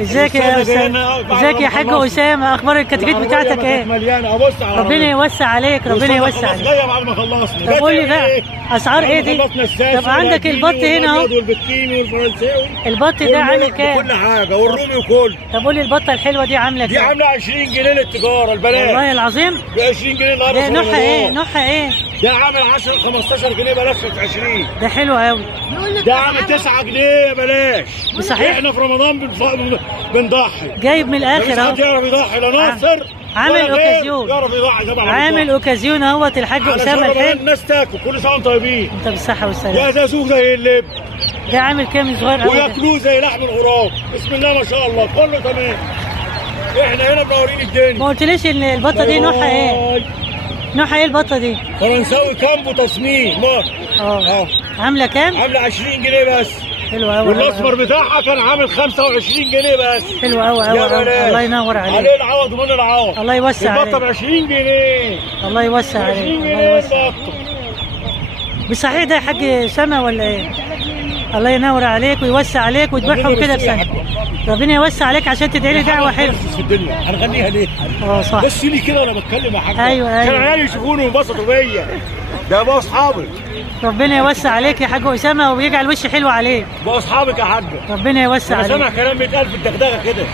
ازيك يا استاذ؟ ازيك يا حاج اسامه؟ اخبار الكتاكيت بتاعتك ايه؟ مليانه. ابص على ربنا يوسع عليك، ربنا يوسع عليك. جايه بعد ما خلصنا. طب قول لي بقى اسعار ايه دي؟ طب عندك البط هنا اهو، والبكيني والفرنساوي، البط ده عامل كام؟ كل حاجه، والرومي وكل. طب قول لي البطه الحلوه دي عامله دي كام؟ عامله 20 جنيه للتجاره البنات. والله العظيم ب 20 جنيه النهارده. ده نوعها ايه؟ نوعها ايه؟ ده عامل 10 15 جنيه بلاش في 20. ده حلو قوي. ده عامل 9 جنيه بلاش. صحيح. احنا في رمضان بنضحي. جايب من الاخر مفيش اهو. حد يعرف يضحي، لا ناصر عامل ولا غير اوكازيون. يعرف يضحي طبعا. عامل اوكازيون اهوت الحاج اسامه الحلو. الناس تاكل كل سنه وانتم طيبين. انت بالصحه والسلامه. يا زازوق زي اللب ده عامل كام صغير قوي؟ وياكلوه زي لحم الغراب. بسم الله ما شاء الله كله تمام. احنا هنا منورين الدنيا. ما قلتليش ان البطه دي نوعها ايه؟ نوعها ايه البطه دي؟ فرنساوي كامبو تسمين مار. اه عامله كام؟ عامله 20 جنيه بس. حلو قوي. والاسمر بتاعها كان عامل 25 جنيه بس. حلو قوي قوي. الله ينور عليك. عليه العوض ومن العوض. الله يوسع عليك. البطه ب 20 جنيه. الله يوسع عليك. 20 الله جنيه يوسع. البطه. بصحيح ده يا حاج سما ولا ايه؟ الله ينور عليك ويوسع عليك وتبيعهم كده بسنه. ربنا يوسع عليك عشان تدعي لي دعوه حلوه. في الدنيا هنغنيها ليه؟ صح. بس لي كده وانا بتكلم يا حاج. ايوه عشان عيالي يشوفوني وينبسطوا بيا. ده بقى اصحابك. ربنا يوسع عليك يا حاج اسامه ويجعل وشي حلو عليك. بقى اصحابك يا حاج. ربنا يوسع انا عليك. سامع كلام بيتقال في الدغدغه كده.